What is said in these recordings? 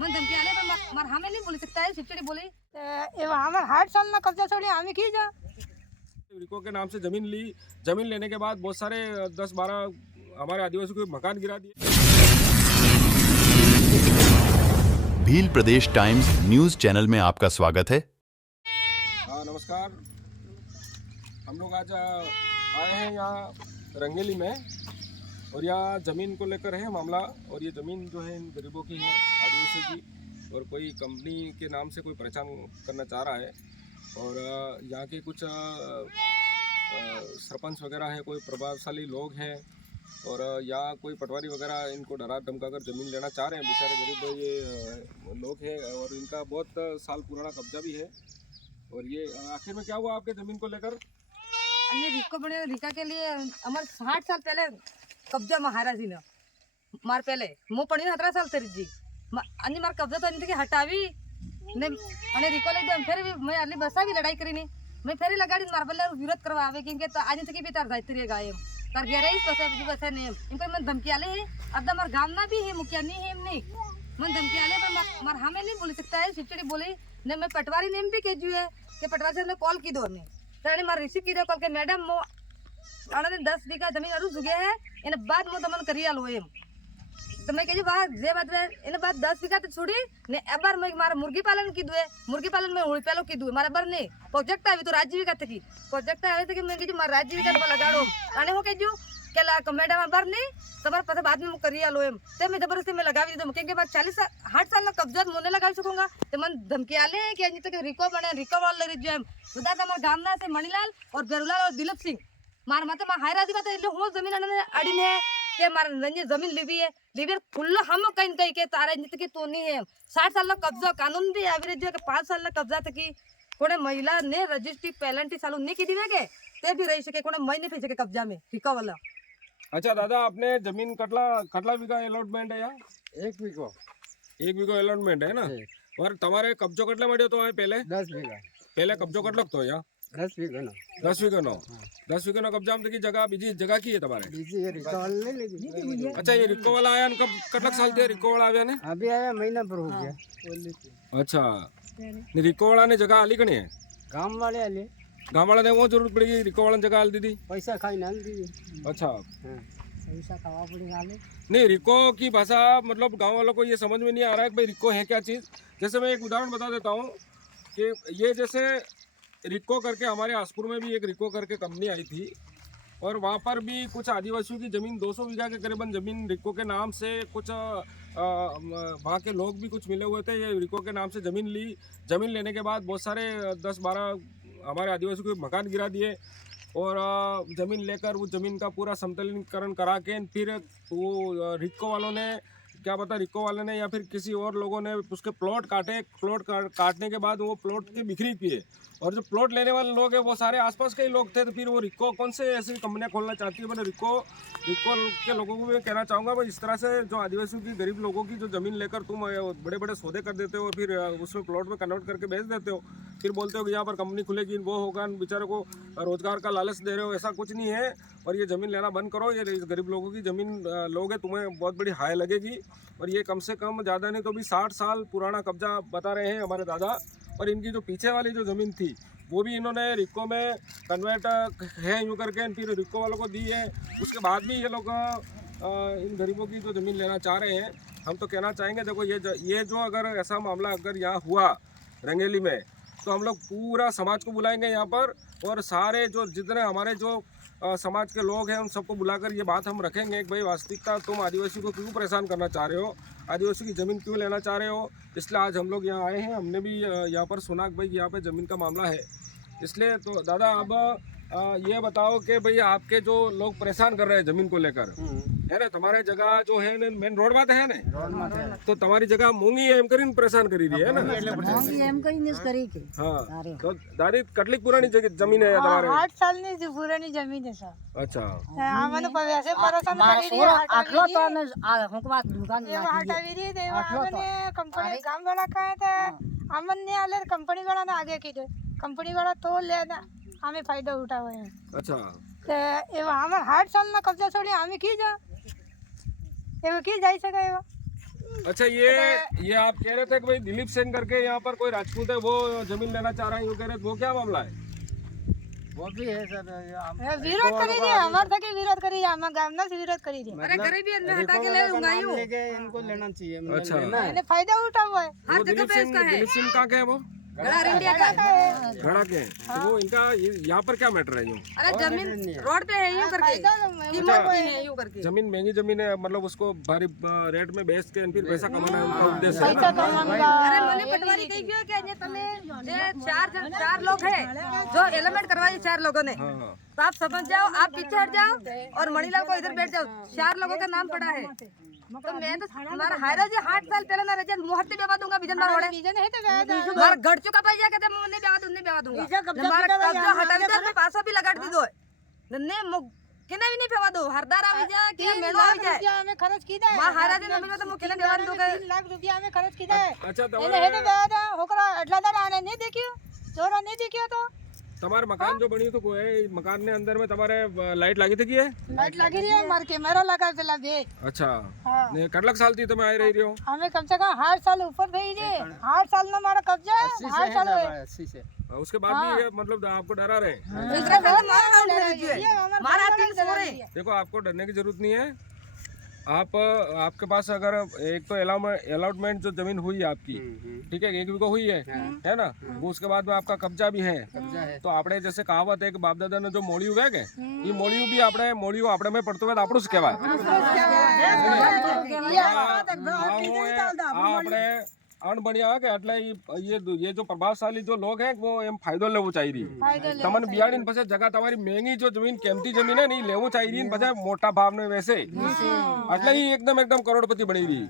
मन धमकी आले पण मार हमें नहीं बोल सकता है चिड़चिड़ी बोली हमारे 8 साल में कब्जा छोड़ी हमें की जा रिको के नाम से जमीन ली। जमीन लेने के बाद बहुत सारे 10-12 हमारे आदिवासियों को मकान गिरा दिए। भील प्रदेश टाइम्स न्यूज चैनल में आपका स्वागत है। हाँ नमस्कार, हम लोग आज आए हैं यहाँ रंगेली में और यहाँ ज़मीन को लेकर है मामला। और ये ज़मीन जो है इन गरीबों की है, आदिवासी की, और कोई कंपनी के नाम से कोई पहचान करना चाह रहा है। और यहाँ के कुछ सरपंच वगैरह है, कोई प्रभावशाली लोग हैं और यहाँ कोई पटवारी वगैरह इनको डरा धमका कर ज़मीन लेना चाह रहे हैं। बेचारे गरीब ये लोग हैं और इनका बहुत साल पुराना कब्जा भी है। और ये आखिर में क्या हुआ आपके ज़मीन को लेकर? अन्य रिको बने रिका के लिए हमारे 60 साल पहले कब्जा महाराज जी ने मार पहले मो पड़ी 17 साल तरी जी अन्य मार कब्जा तो इनके हटावी ने अने रिको ले दम फिर भी मैं अली बसा भी लड़ाई करी नहीं मैं फिर लगाड़ी मारबल विरोध करवावे कि इनके तो आज तक भी तार जाती गायम तार गेरे इस बसा नहीं इनको मन धमकी आले है अब मार गांव ना भी है मुखिया नहीं है नहीं मन धमकी आले पर मार हमें नहीं बोल सकता है चिड़चिड़ी बोली ने मैं पटवारी नेम भी केजू है कि पटवारी से कॉल की दो ने ताने मार रिसीव की दो कॉल के मैडम मो आने 10 बीघा जमीन अरु जुगे है इन बाद मो तमन करिया लो एम तो मैं कही बात जे बात में इन बाद 10 बीघा तो छोड़ी ने एबार मैं मार मुर्गी पालन की दुए मुर्गी पालन में उड़ पेलो की दुए मारे बर ने प्रोजेक्ट आवी तो राज्य का की प्रोजेक्ट आवे तो कि मैं कही मार राज्य का लगाड़ो आने हो केजू केला मैडम बर ने तबर पता बाद में करिया लो एम ते मैं जबरदस्ती में लगावी दी मुके के बाद 60 साल कब्जा मोने लगा सकूंगा तो मन धमकी आले कि अजी तक रिको बने रिको वाल ले जो एम सुधा तमार गामना से मणिलाल और बेरुलाल और दिलीप सिंह मार माते मार हायरादी बात એટલે હું જમીન અને અડીને કે માર નંજી જમીન લીવી है લીવી ફૂલ हम કઈ કઈ કે તારે નિત કે તો नहीं है 60 साल कब्जा कानून भी एवरेज है कि 5 साल कब्जा तक की कोने महिला ने रजिस्ट्री पेनल्टी चालू नहीं की दी के ते भी रही सके कोने महीने फे सके कब्जा में ठिका वाला। अच्छा दादा, आपने जमीन कटला बीघा अलॉटमेंट है यहाँ? 1 बीघो अलॉटमेंट है ना? और तुम्हारे कब्जो कटला मड्यो तो पहले 10 बीघा पहले कब्जो कटलो तो यहाँ 10 बीघा नो 10 वीघो नो 10 वीघो नो कब्जा में की जगह बीजी जगह की है तुम्हारे? बीजी ये रिको वाला ले ली अच्छा, ये रिको वाला आया कब कटलक साल थे रिको वाला आया ने? अभी आया महीना पर हो गया। अच्छा, रिको वाला ने जगह आली कने है? गांव वाले आले गाँव वाला ने वो जरूरत पड़ेगी रिको वाला ने जगह आल दी थी? पैसा खाई ना दी। अच्छा, पैसा खावा पड़ेगा आले नहीं रिको की भाषा मतलब गांव वालों को ये समझ में नहीं आ रहा है कि भाई रिको है क्या चीज़। जैसे मैं एक उदाहरण बता देता हूँ कि ये जैसे रिको करके हमारे आसपुर में भी एक रिको करके कंपनी आई थी और वहाँ पर भी कुछ आदिवासियों की ज़मीन 200 बीघा के करीबन ज़मीन रिको के नाम से कुछ वहाँ के लोग भी कुछ मिले हुए थे। ये रिको के नाम से ज़मीन ली। ज़मीन लेने के बाद बहुत सारे 10-12 हमारे आदिवासियों को मकान गिरा दिए और ज़मीन लेकर वो ज़मीन का पूरा समतलीकरण करा के फिर वो रिको वालों ने क्या पता रिको वाले ने या फिर किसी और लोगों ने उसके प्लॉट काटे। प्लॉट काटने के बाद वो प्लॉट की बिक्री किए और जो प्लॉट लेने वाले लोग हैं वो सारे आसपास के ही लोग थे। तो फिर वो रिको कौन से ऐसी कंपनियां खोलना चाहती है? मैंने रिको के लोगों को भी कहना चाहूँगा भाई, इस तरह से जो आदिवासियों की गरीब लोगों की जो ज़मीन लेकर तुम बड़े बड़े सौदे कर देते हो, फिर उसमें प्लॉट में कन्वर्ट करके बेच देते हो, फिर बोलते हो कि यहाँ पर कंपनी खुलेगी, वो होगा, बेचारे को रोजगार का लालच दे रहे हो। ऐसा कुछ नहीं है और ये ज़मीन लेना बंद करो। ये गरीब लोगों की ज़मीन लोगे, तुम्हें बहुत बड़ी हाय लगेगी। और ये कम से कम ज़्यादा नहीं तो भी 60 साल पुराना कब्जा बता रहे हैं हमारे दादा। और इनकी जो पीछे वाली जो ज़मीन थी वो भी इन्होंने रिको में कन्वर्ट है यूँ करके फिर रिको वालों को दी है। उसके बाद भी ये लोग इन गरीबों की जो ज़मीन लेना चाह रहे हैं। हम तो कहना चाहेंगे देखो ये जो अगर ऐसा मामला अगर यहाँ हुआ रंगेली में तो हम लोग पूरा समाज को बुलाएंगे यहाँ पर और सारे जो जितने हमारे जो समाज के लोग हैं उन सबको बुलाकर ये बात हम रखेंगे कि भाई वास्तविकता तुम आदिवासी को क्यों परेशान करना चाह रहे हो, आदिवासी की ज़मीन क्यों लेना चाह रहे हो। इसलिए आज हम लोग यहाँ आए हैं। हमने भी यहाँ पर सुना कि भाई यहाँ पे ज़मीन का मामला है। इसलिए तो दादा अब ये बताओ कि भाई आपके जो लोग परेशान कर रहे हैं ज़मीन को लेकर है ना, तुम्हारे जगह जो है ना मेन रोड बात है ना, तो तुम्हारी जगह मूंगी एम करीन परेशान करी रही है ना? हाँ, तो दादी कटली पुरानी जमीन है तुम्हारे? 8 साल ની પુરાની જમીન છે સર। अच्छा, આમને પૈસે પરેશાન કરી દી આટલો તો ને હુકમા દુકાન નાખી હટાવી દી દેવા આમને કંપની ગામ વાળા કહે તો અમને આલે કંપની વાળા ને આગે કીધે કંપની વાળા તો લે અમે ફાયદો ઉઠાવે છે। अच्छा, તે એવા અમાર 8 સાલ ના કબજા છોડી અમે કી જા એવા કી જઈ શકે એવા अच्छा, ये आप कह रहे थे कि भाई दिलीप सिंह करके यहाँ पर कोई राजपूत है, वो जमीन लेना चाह रहा है, यूँ कह रहे थे, वो क्या मामला है? वो भी है सर विरोध करी रही है, हमारे तक विरोध करी है, हम गाँव से विरोध करी रही है। अरे गरीबी अंदर हटा के ले लूंगा यूं। लेके इनको लेना चाहिए, मतलब अच्छा। लेना है। मैंने फायदा उठा हुआ है। हर जगह पे इसका है। दिलीप सिंह कहाँ के है वो? गड़ा इंडिया का है। घड़ा के हैं। तो वो इनका यहाँ पर क्या मैटर है यूँ? अरे जमीन रोड पे है यूं करके, कीमत पे है यूं करके। जमीन महंगी जमीन है, मतलब उसको भारी रेट में बेच के फिर पैसा कमाना है उनका उद्देश्य है पैसा ना? कमाऊंगा। अरे મને પટવારી કહી ગયો કે આજે તમે જે ચાર लोग हैं जो एलिमेंट करवाई 4 लोगों ने, हाँ। तो आप समझ जाओ, आप पीछे हट जाओ और मणिलाल को इधर बैठ जाओ। 4 लोगों का नाम पड़ा है, तो मैं तो हमारा हायरा जी 8 साल पहले ना रजा मुहूर्त बेवा दूंगा बिजन मार वड़े बीजन है तो व्याह दे। मार गड़ चुका पैसा कहते मैं नहीं बेवा दूं, नहीं बेवा दूंगा। हमारा कब्जा हटा दे, मैं पासा भी लगा दी दो ने केने भी नहीं बेवा दो, हरदार आ जा के मेणो आ जाए। रुपया हमें खर्च कीधा है। मां हायरा जी ने मैं तो केने बेवा दूं के 3 लाख रुपया हमें खर्च कीधा है। अच्छा, એને હેડે વ્યાહ દે, હોકરા એટલા દાડા આને નહીં દેખ્યું, ચોરો નહીં દેખ્યો તો તમારે મકાન जो बनी तो कोई मकान ने अंदर में तुम्हारे लाइट लगी थी की है? લાઈટ લાગી રહી है, मार कैमरा लगा પેલા બે। अच्छा, हाँ। ने કેટલાક સાલથી તમે આવી રહી રહ્યો? हमें कम से कम 8 साल ऊपर થઈ છે। 8 साल નો मारा कब्जा है, 8 साल है। 80 से उसके बाद भी ये मतलब आपको डरा रहे हैं? दूसरे से मारा काउंट कर दीजिए, मारा 3 सोरे। देखो, आपको डरने की जरूरत नहीं है। आपके पास अगर एक तो अलॉटमेंट जो जमीन हुई है आपकी, ठीक है, 1 बीघा हुई है ना, वो उसके बाद में आपका कब्जा भी है। तो આપણે जैसे कहावत है कि बाप दादा ने जो मोड़िયું है के ये मोड़िયું भी આપણે મોળિયું આપણે में પડતું હોય તો આપણું જ કહેવાય। આપણે અણભણ્યા કે એટલે ये जो प्रभावशाली जो लोग हैं वो એમ ફાયદો લેવો चाहिए। તમને બિયાડીને પછી જગા તમારી महंगी जो जमीन કેમતી જમીન है नहीं લેવું चाहिए ને પછી મોટા ભાવને વેસે એટલે એ એકદમ કરોડપતિ બની રહી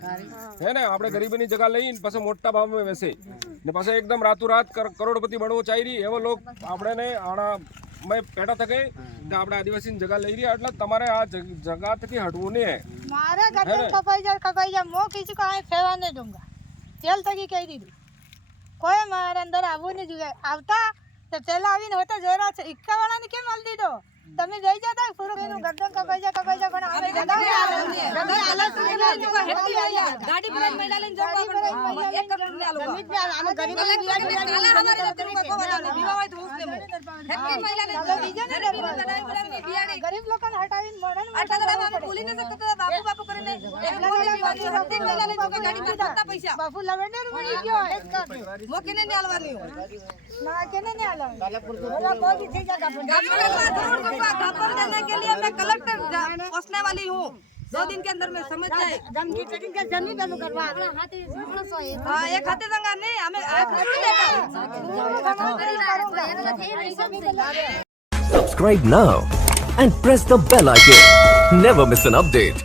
है ને। આપણે ગરીબની જગા લઈને પછી મોટા ભાવમાં વેસે ને પછી એકદમ રાતોરાત કરોડપતિ બનવું चाहिए એવો લોક આપણે ને આણા મેં પેટા થકે કે આપણે આદિવાસીની જગા લઈ રહ્યા એટલે તમારે આ જગાથી હટવું નહીં है। મારા ગટર કપાઈ જાય મો કિસી को आए फेवा नहीं दूंगा, तेल तक ही कह दी कोई मारे अंदर आવું नहीं जुए આવતા તો પેલા આવીને હોતા જોરા છે ઇક્કા વાળાને કેમ હાલ દીધો તમે જઈ જતા પૂરો એનું ગરદન કપાઈ જાય પણ આવે જતા गाड़ी पर महिला लेने जाऊंगा, एक करोड़ में आलूंगा। गरीब हमारे को वाला विवाह है तो उसने हेप्पी महिला लेने गरीब लोगन हटावीने मोडन आटा दादा हम बोली नहीं सकते तो बापू बापू करे एक विवाह है हेप्पी महिला लेने जाऊंगा, गाड़ी में कितना पैसा बापू लवेडर बनी गयो वो केने नहीं आलवानी हो ना केने नहीं आलवा बोला कोई थी जगह गापर देने के लिए मैं कलेक्टर पहुंचने वाली हूँ 2 दिन के अंदर में समझ जाए। जमीन सेटिंग के जमीन चालू करवा हाँ, एक हाथी संगा नहीं हमें Subscribe now and press the bell icon. Never miss an update.